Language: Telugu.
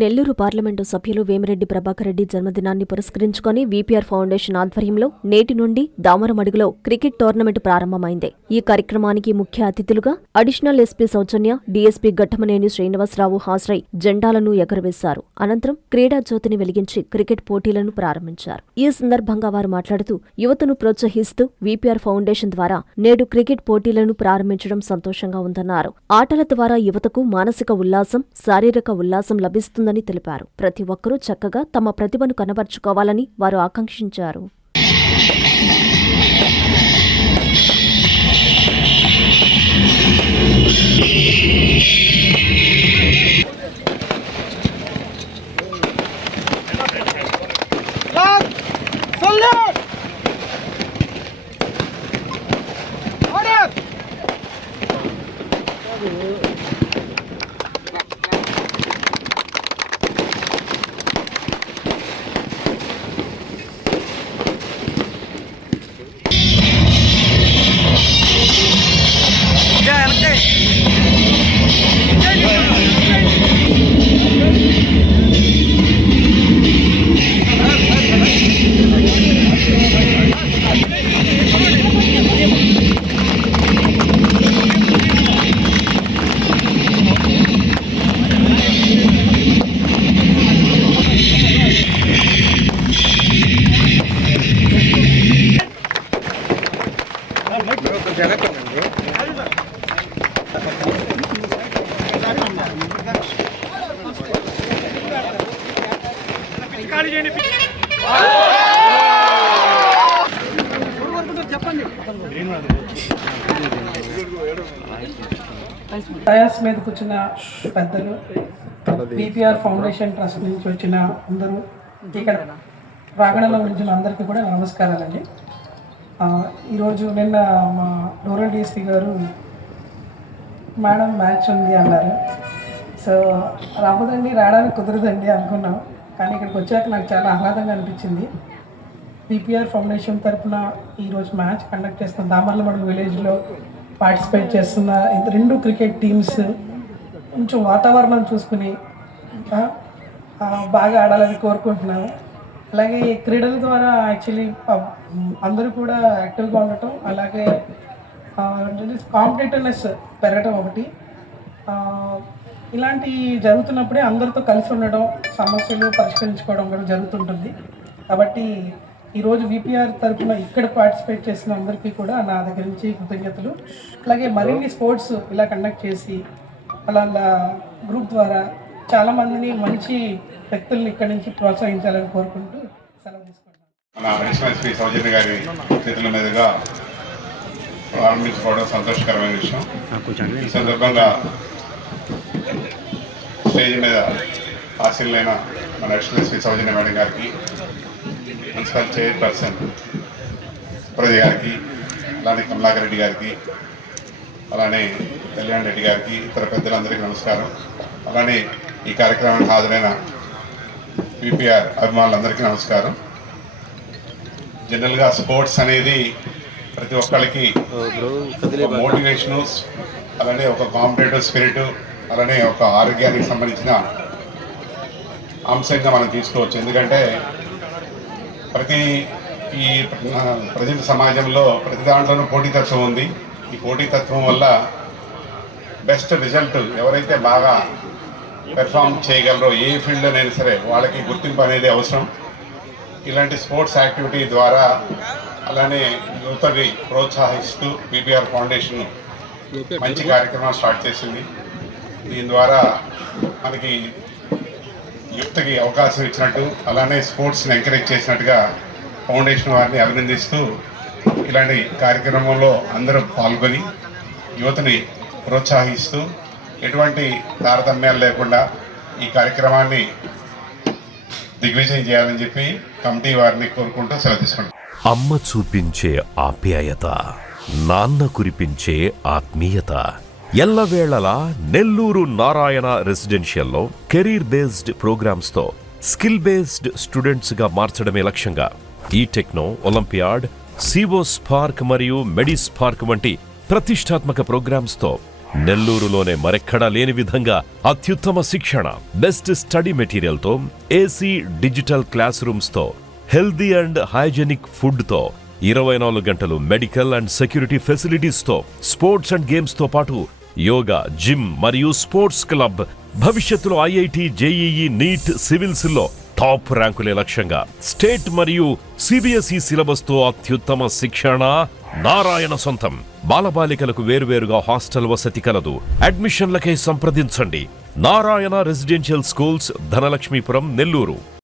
నెల్లూరు పార్లమెంటు సభ్యులు వేమిరెడ్డి ప్రభాకర్ రెడ్డి జన్మదినాన్ని పురస్కరించుకుని వీపీఆర్ ఫౌండేషన్ ఆధ్వర్యంలో నేటి నుండి దామరమడుగులో క్రికెట్ టోర్నమెంట్ ప్రారంభమైంది. ఈ కార్యక్రమానికి ముఖ్య అతిథులుగా అడిషనల్ ఎస్పీ సౌజన్య, డీఎస్పీ ఘట్టమనేని శ్రీనివాసరావు హాజరై జెండాలను ఎగురవేశారు. అనంతరం క్రీడా జ్యోతిని వెలిగించి క్రికెట్ పోటీలను ప్రారంభించారు. ఈ సందర్భంగా వారు మాట్లాడుతూ యువతను ప్రోత్సహిస్తూ వీపీఆర్ ఫౌండేషన్ ద్వారా నేడు క్రికెట్ పోటీలను ప్రారంభించడం సంతోషంగా ఉందన్నారు. ఆటల ద్వారా యువతకు మానసిక ఉల్లాసం, శారీరక ఉల్లాసం లభిస్తుందని తెలిపారు. ప్రతి ఒక్కరూ చక్కగా తమ ప్రతిభను కనబర్చుకోవాలని వారు ఆకాంక్షించారు. డయాస్ మీద కూర్చున్న పెద్దలు, వీపీఆర్ ఫౌండేషన్ ట్రస్ట్ నుంచి వచ్చిన అందరూ, ఇక్కడ ప్రాంగణంలో ఉంచిన అందరికీ కూడా నమస్కారాలండి. ఈరోజు నిన్న మా రూరల్ డిఎస్పీ గారు మేడం మ్యాచ్ ఉంది అన్నారు. సో రావడానికి కుదరదండి అనుకున్నాం, కానీ ఇక్కడికి వచ్చాక నాకు చాలా ఆహ్లాదంగా అనిపించింది. వీపీఆర్ ఫౌండేషన్ తరఫున ఈరోజు మ్యాచ్ కండక్ట్ చేస్తున్న దామర్లమడుగు విలేజ్లో పార్టిసిపేట్ చేస్తున్న 2 క్రికెట్ టీమ్స్ కొంచెం వాతావరణం చూసుకుని బాగా ఆడాలని కోరుకుంటున్నాను. అలాగే ఈ క్రీడల ద్వారా యాక్చువల్లీ అందరూ కూడా యాక్టివ్గా ఉండటం, అలాగే కాంపిటేటివ్నెస్ పెరగటం ఒకటి. ఇలాంటి జరుగుతున్నప్పుడే అందరితో కలిసి ఉండడం, సమస్యలు పరిష్కరించుకోవడం కూడా జరుగుతుంటుంది. కాబట్టి ఈరోజు వీపీఆర్ తరఫున ఇక్కడ పార్టిసిపేట్ చేసిన అందరికీ కూడా నా దగ్గర నుంచి కృతజ్ఞతలు. అలాగే మరిన్ని స్పోర్ట్స్ ఇలా కండక్ట్ చేసి అలా గ్రూప్ ద్వారా చాలామందిని, మంచి వ్యక్తుల్ని ఇక్కడి నుంచి ప్రోత్సహించాలని కోరుకుంటూ సెలవు తీసుకుంటాను. మన అడిషనల్ ఎస్పీ సౌజన్య గారి చేతుల మీదుగా ప్రారంభించుకోవడం సంతోషకరమైన విషయం. ఈ సందర్భంగా స్టేజ్ మీద ఆశీనులైన మన అడిషనల్ ఎస్పీ సౌజన్య మేడం గారికి, మున్సిపల్ చైర్పర్సన్ ప్రజ గారికి, అలానే కమలాకర్ రెడ్డి గారికి, అలానే కళ్యాణ్ రెడ్డి గారికి, ఇతర పెద్దలందరికీ నమస్కారం. అలానే ఈ కార్యక్రమానికి హాజరైన వీపీఆర్ అభిమానులందరికీ నమస్కారం. జనరల్గా స్పోర్ట్స్ అనేది ప్రతి ఒక్కరికి మోటివేషను, అలానే ఒక కాంపిటేటివ్ స్పిరిట్, అలానే ఒక ఆరోగ్యానికి సంబంధించిన అంశంగా మనం తీసుకోవచ్చు. ఎందుకంటే ఈ ప్రజెంట్ సమాజంలో ప్రతి దాంట్లోనూ పోటీతత్వం ఉంది. ఈ పోటీతత్వం వల్ల బెస్ట్ రిజల్ట్ ఎవరైతే బాగా పెర్ఫామ్ చేయగలరో ఏ ఫీల్డ్లోనైనా సరే వాళ్ళకి గుర్తింపు అనేది అవసరం. ఇలాంటి స్పోర్ట్స్ యాక్టివిటీ ద్వారా అలానే యువతని ప్రోత్సహిస్తూ వీపీఆర్ ఫౌండేషన్ మంచి కార్యక్రమాలు స్టార్ట్ చేసింది. దీని ద్వారా మనకి యువతకి అవకాశం ఇచ్చినట్టు, అలానే స్పోర్ట్స్ని ఎంకరేజ్ చేసినట్టుగా ఫౌండేషన్ వారిని అభినందిస్తూ ఇలాంటి కార్యక్రమంలో అందరూ పాల్గొని యువతని ప్రోత్సహిస్తూ ఎటువంటి తారతమ్యాలు లేకుండా ఈ కార్యక్రమాన్ని దిగ్విజయం చేయాలని చెప్పి కమిటీ వారిని కోరుకుంటూ సెలవు తీసుకుంటాం. అమ్మ చూపించే ఆప్యాయత, నాన్న కురిపించే ఆత్మీయత ఎల్లవేళలా నెల్లూరు నారాయణ రెసిడెన్షియల్లో కెరీర్ బేస్డ్ ప్రోగ్రామ్స్తో స్కిల్ బేస్డ్ స్టూడెంట్స్గా మార్చడమే లక్ష్యంగా ఈ టెక్నో, ఒలింపియాడ్, సివో స్పార్క్ మరియు మెడి స్పార్క్ వంటి ప్రతిష్టాత్మక ప్రోగ్రామ్స్తో నెల్లూరులోనే మరెక్కడా లేని విధంగా అత్యుత్తమ శిక్షణ, బెస్ట్ స్టడీ మెటీరియల్తో, ఏసీ డిజిటల్ క్లాస్ రూమ్స్తో, హెల్దీ అండ్ హైజెనిక్ ఫుడ్తో, 24 గంటలు మెడికల్ అండ్ సెక్యూరిటీ ఫెసిలిటీస్తో, స్పోర్ట్స్ అండ్ గేమ్స్తో పాటు యోగా, జిమ్ మరియు స్పోర్ట్స్ క్లబ్, భవిష్యత్తులో ఐఐటి, జేఈఈ, నీట్, సివిల్స్లో టాప్ ర్యాంకులే లక్ష్యంగా, స్టేట్ మరియు సిబిఎస్ఈ సిలబస్తో అత్యుత్తమ శిక్షణ నారాయణ సొంతం. బాలబాలికలకు వేరువేరుగా హాస్టల్ వసతి కలదు. అడ్మిషన్లకై సంప్రదించండి. Narayana residential schools, Dhanalakshmipuram, Nellore.